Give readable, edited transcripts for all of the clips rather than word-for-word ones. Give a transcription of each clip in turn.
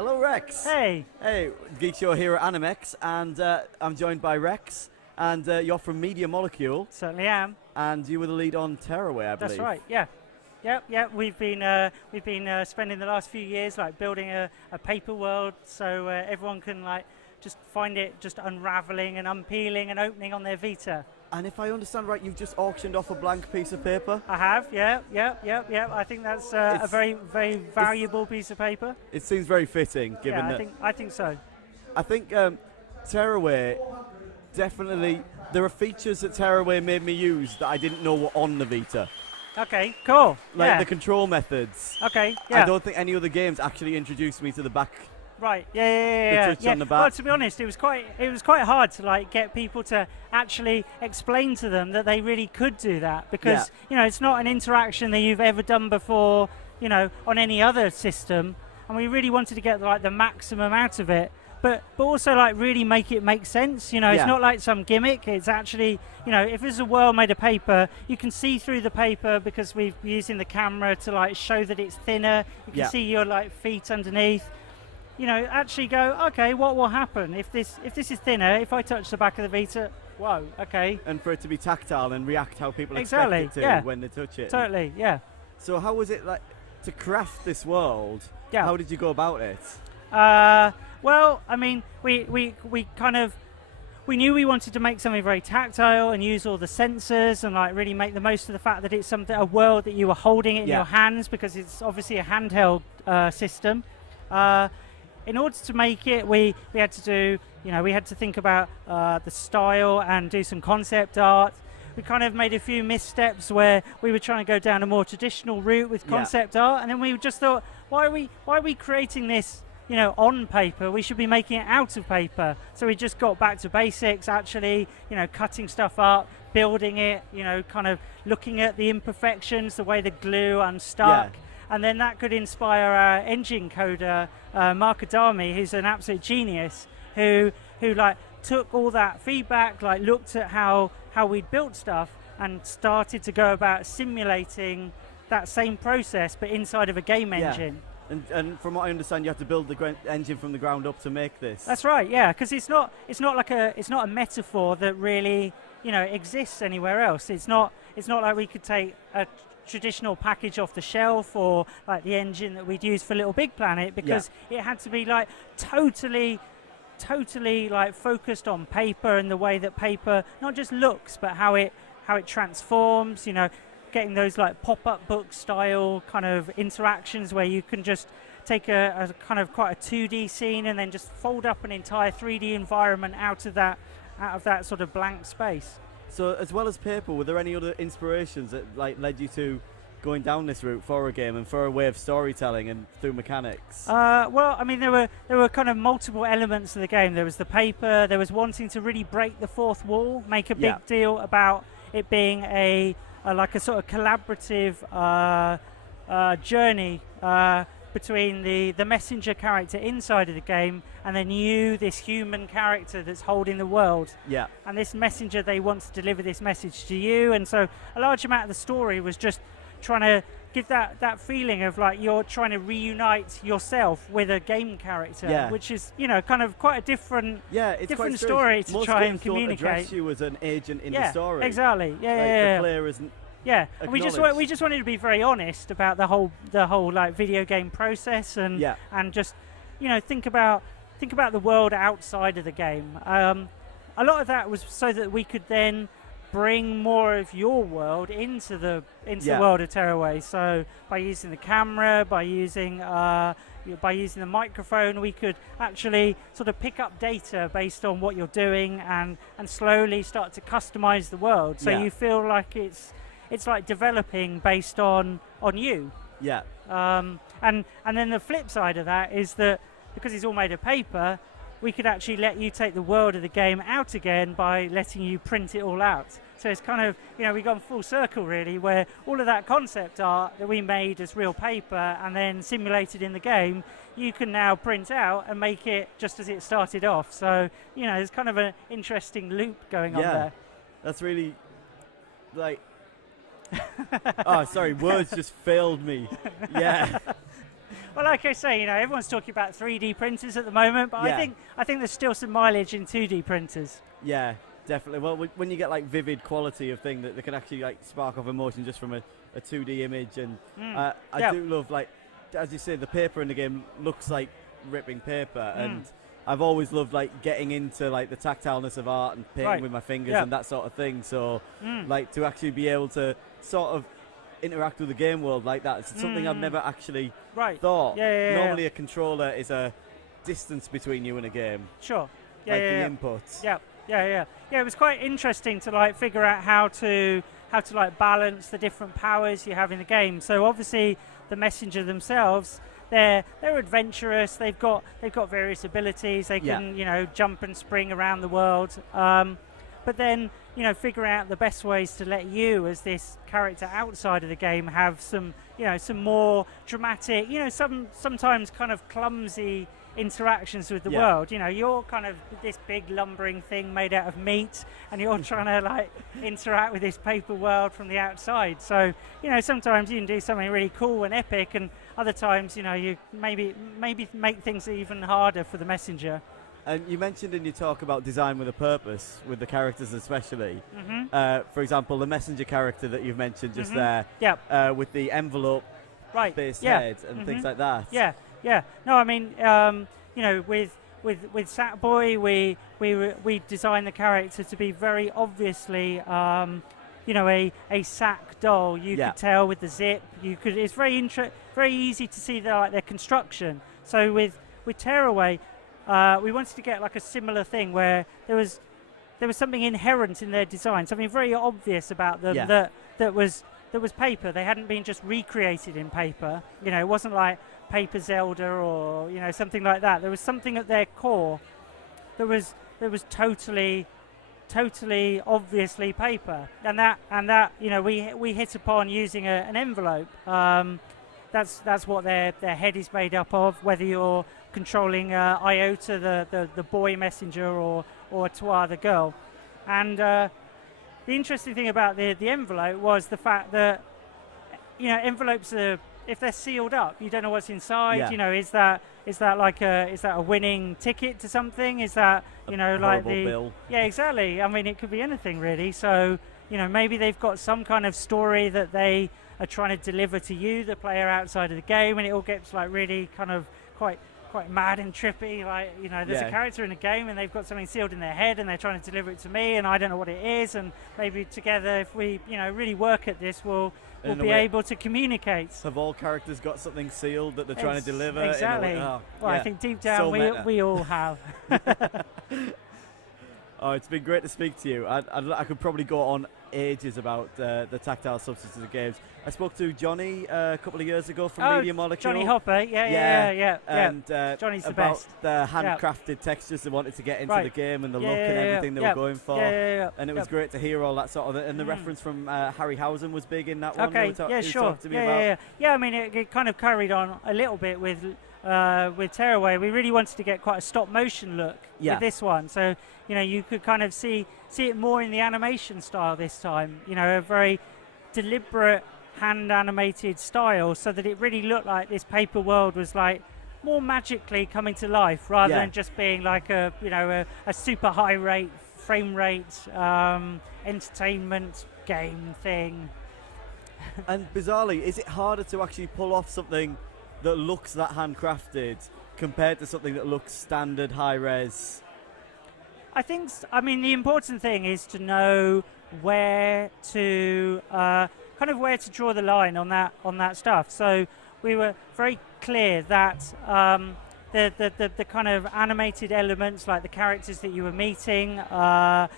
Hello, Rex. Hey. Hey, Geek Show here at Animex, and I'm joined by Rex, and you're from Media Molecule. Certainly am. And you were the lead on Tearaway, I believe. That's right. Yeah. Yep. We've been spending the last few years building a paper world, so everyone can just find it just unraveling and unpeeling and opening on their Vita. And if I understand right, you've just auctioned off a blank piece of paper? I have, yeah. I think that's a very, very valuable piece of paper. It seems very fitting, given that... I think so. I think Tearaway, definitely, there are features that Tearaway made me use that I didn't know were on the Vita. Okay, cool. Like the control methods. Okay, yeah. I don't think any other games actually introduced me to the back. Right. Yeah. The touch on the back. Well, to be honest, it was quite hard to get people to actually explain to them that they really could do that, because it's not an interaction that you've ever done before, on any other system, and we really wanted to get the maximum out of it, but also really make it make sense. It's not like some gimmick. It's actually, if it's a world made of paper, you can see through the paper because we're using the camera to show that it's thinner. You can see your feet underneath. Actually go, okay, what will happen if this is thinner? If I touch the back of the Vita, whoa, okay. And for it to be tactile and react how people expect it to when they touch it. Totally, yeah. So how was it to craft this world? Yeah. How did you go about it? Well, I mean, we knew we wanted to make something very tactile and use all the sensors and really make the most of the fact that it's a world that you were holding in your hands, because it's obviously a handheld system. In order to make it, we had to do, we had to think about the style and do some concept art. We kind of made a few missteps where we were trying to go down a more traditional route with concept art, and then we just thought, why are we creating this, on paper? We should be making it out of paper. So we just got back to basics, actually, cutting stuff up, building it, kind of looking at the imperfections, the way the glue unstuck. Yeah. And then that could inspire our engine coder, Mark Adami, who's an absolute genius, who took all that feedback, looked at how we'd built stuff and started to go about simulating that same process, but inside of a game engine. And from what I understand, you have to build the engine from the ground up to make this. That's right, yeah, because it's not a metaphor that really exists anywhere else. It's not like we could take a traditional package off the shelf or the engine that we'd use for Little Big Planet, because it had to be totally focused on paper and the way that paper not just looks but how it transforms, getting those pop-up book style kind of interactions where you can just take a kind of quite a 2D scene and then just fold up an entire 3D environment out of that sort of blank space. So, as well as paper, were there any other inspirations that led you to going down this route for a game and for a way of storytelling and through mechanics? Well, I mean, there were kind of multiple elements of the game. There was the paper. There was wanting to really break the fourth wall, make a big deal about it being a sort of collaborative journey between the messenger character inside of the game and then you, this human character that's holding the world. Yeah. And this messenger, they want to deliver this message to you, and so a large amount of the story was just trying to give that feeling of you're trying to reunite yourself with a game character, which is kind of quite a different story to try and communicate. Most games don't address you as an agent in the story. Exactly. The player isn't. Yeah, and we just wanted to be very honest about the whole video game process and just think about the world outside of the game. A lot of that was so that we could then bring more of your world into the world of Tearaway. So by using the camera, by using the microphone, we could actually sort of pick up data based on what you're doing and slowly start to customize the world. So you feel like it's developing based on you. Yeah. And then the flip side of that is that because it's all made of paper, we could actually let you take the world of the game out again by letting you print it all out. So it's kind of, we've gone full circle really, where all of that concept art that we made as real paper and then simulated in the game, you can now print out and make it just as it started off. So, there's kind of an interesting loop going on there. That's really, oh, sorry, words just failed me. Yeah. Well, like I say, everyone's talking about 3D printers at the moment, but I think there's still some mileage in 2D printers. Yeah, definitely. Well, when you get like vivid quality of thing that they can actually like spark off emotion just from a 2D image, and I do love, like, as you say, the paper in the game looks like ripping paper, and I've always loved like getting into like the tactileness of art and painting with my fingers and that sort of thing. So like to actually be able to sort of interact with the game world like that, it's something I've never actually thought. Normally a controller is a distance between you and a game. Sure. The inputs. Yeah, it was quite interesting to like figure out how to like balance the different powers you have in the game. So obviously the messenger themselves, they're adventurous. They've got various abilities. They can jump and spring around the world. But then figure out the best ways to let you, as this character outside of the game, have some more dramatic, sometimes kind of clumsy interactions with the world. You're kind of this big lumbering thing made out of meat, and you're trying to like interact with this paper world from the outside. So sometimes you can do something really cool and epic, and other times you maybe make things even harder for the messenger. And you mentioned in your talk about design with a purpose, with the characters especially. For example, the messenger character that you've mentioned just there, with the envelope-based head and things like that. Yeah. No, I mean, with Sackboy, we designed the character to be very obviously, a sack doll. You could tell with the zip. It's very easy to see their construction. So with Tearaway, we wanted to get like a similar thing where there was something inherent in their design, something very obvious about them that was paper. They hadn't been just recreated in paper. It wasn't like Paper Zelda or something like that. There was something at their core that was totally obviously paper, and that we hit upon using an envelope. That's what their head is made up of, whether you're controlling Iota, the boy messenger, or Toi, the girl. And the interesting thing about the envelope was the fact that envelopes are, if they're sealed up, you don't know what's inside. Is that a winning ticket to something? Is that like the bill? Yeah, exactly. I mean, it could be anything really. So maybe they've got some kind of story that they are trying to deliver to you, the player outside of the game, and it all gets like really kind of quite mad and trippy. Like there's a character in the game and they've got something sealed in their head and they're trying to deliver it to me, and I don't know what it is. And maybe together, if we really work at this, we'll be able to communicate. Have all characters got something sealed that they're trying to deliver? Exactly. I think deep down we all have. Oh, it's been great to speak to you. I could probably go on ages about the tactile substances of games. I spoke to Johnny a couple of years ago from Media Molecule. Johnny Hopper, yeah. And Johnny's the about best. The handcrafted textures they wanted to get into the game, and the look and everything they were going for. And it was great to hear all that sort of. And the reference from Harryhausen was big in that one. Okay, sure. Yeah, I mean, it kind of carried on a little bit with Tearaway. We really wanted to get quite a stop motion look with this one, so you could kind of see it more in the animation style this time, a very deliberate hand animated style, so that it really looked like this paper world was like more magically coming to life, rather than just being like a super high rate frame rate entertainment game thing. And bizarrely, is it harder to actually pull off something that looks that handcrafted compared to something that looks standard high res? I mean, the important thing is to know where to where to draw the line on that stuff. So we were very clear that the kind of animated elements, like the characters that you were meeting, the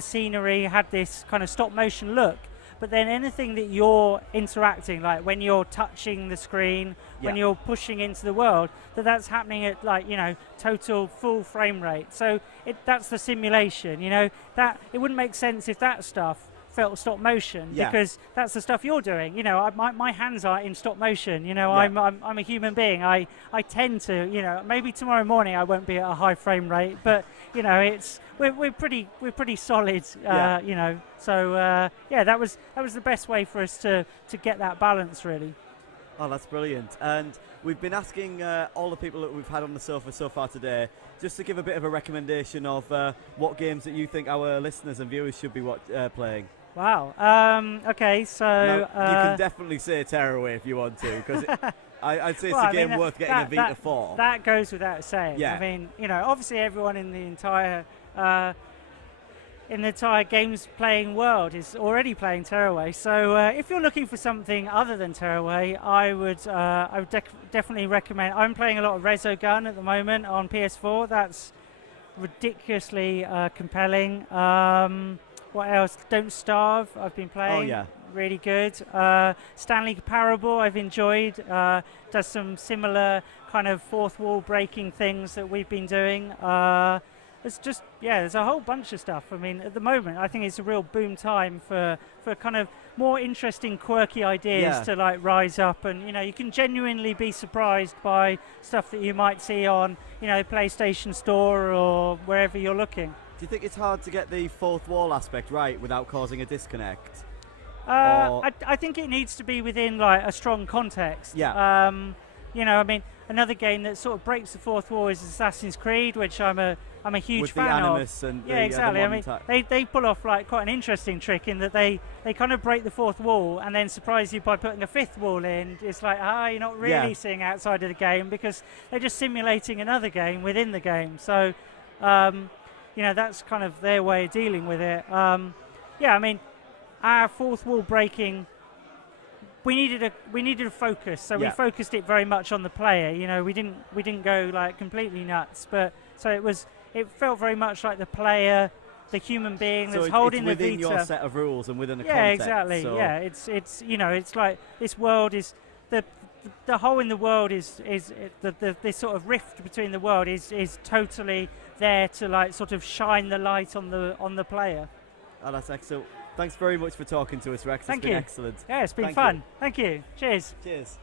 scenery had this kind of stop motion look. But then anything that you're interacting, like when you're touching the screen, when you're pushing into the world, that's happening at total full frame rate. So that's the simulation. That it wouldn't make sense if that stuff felt stop motion, because that's the stuff you're doing. My hands are in stop motion. I'm a human being. I tend to, maybe tomorrow morning I won't be at a high frame rate, but we're pretty solid. So that was the best way for us to get that balance, really. Oh, that's brilliant. And we've been asking all the people that we've had on the sofa so far today just to give a bit of a recommendation of what games that you think our listeners and viewers should be playing. Wow. Okay, so... Now, you can definitely say Tearaway if you want to, because I'd say it's a game worth getting a Vita for. That goes without saying. Yeah. I mean, obviously everyone in the entire games playing world is already playing Tearaway. So if you're looking for something other than Tearaway, I would definitely recommend. I'm playing a lot of Resogun at the moment on PS4. That's ridiculously compelling. What else? Don't Starve, I've been playing. Oh, yeah. Really good. Stanley Parable, I've enjoyed. Does some similar kind of fourth wall breaking things that we've been doing. It's just, there's a whole bunch of stuff. I mean, at the moment, I think it's a real boom time for kind of more interesting, quirky ideas to like rise up, and you can genuinely be surprised by stuff that you might see on PlayStation Store or wherever you're looking. Do you think it's hard to get the fourth wall aspect right without causing a disconnect? I think it needs to be within like a strong context. Yeah. I mean, another game that sort of breaks the fourth wall is Assassin's Creed, which I'm a huge fan of. With the Animex and exactly. I mean, they pull off like quite an interesting trick in that they kind of break the fourth wall and then surprise you by putting a fifth wall in. It's like, you're not really seeing outside of the game because they're just simulating another game within the game. So, that's kind of their way of dealing with it. I mean, our fourth wall breaking, we needed a focus, so we focused it very much on the player. We didn't go like completely nuts, but so it felt very much like the player, the human being that's holding the Vita. Within your set of rules and within a context. Yeah, exactly. So. Yeah, it's like this world is the hole in the world is this sort of rift between the world is totally there to like sort of shine the light on the player. Oh, that's excellent. Thanks very much for talking to us, Rex. Thank It's you. been excellent. Yeah, it's been fun. Thank you. Cheers. Cheers.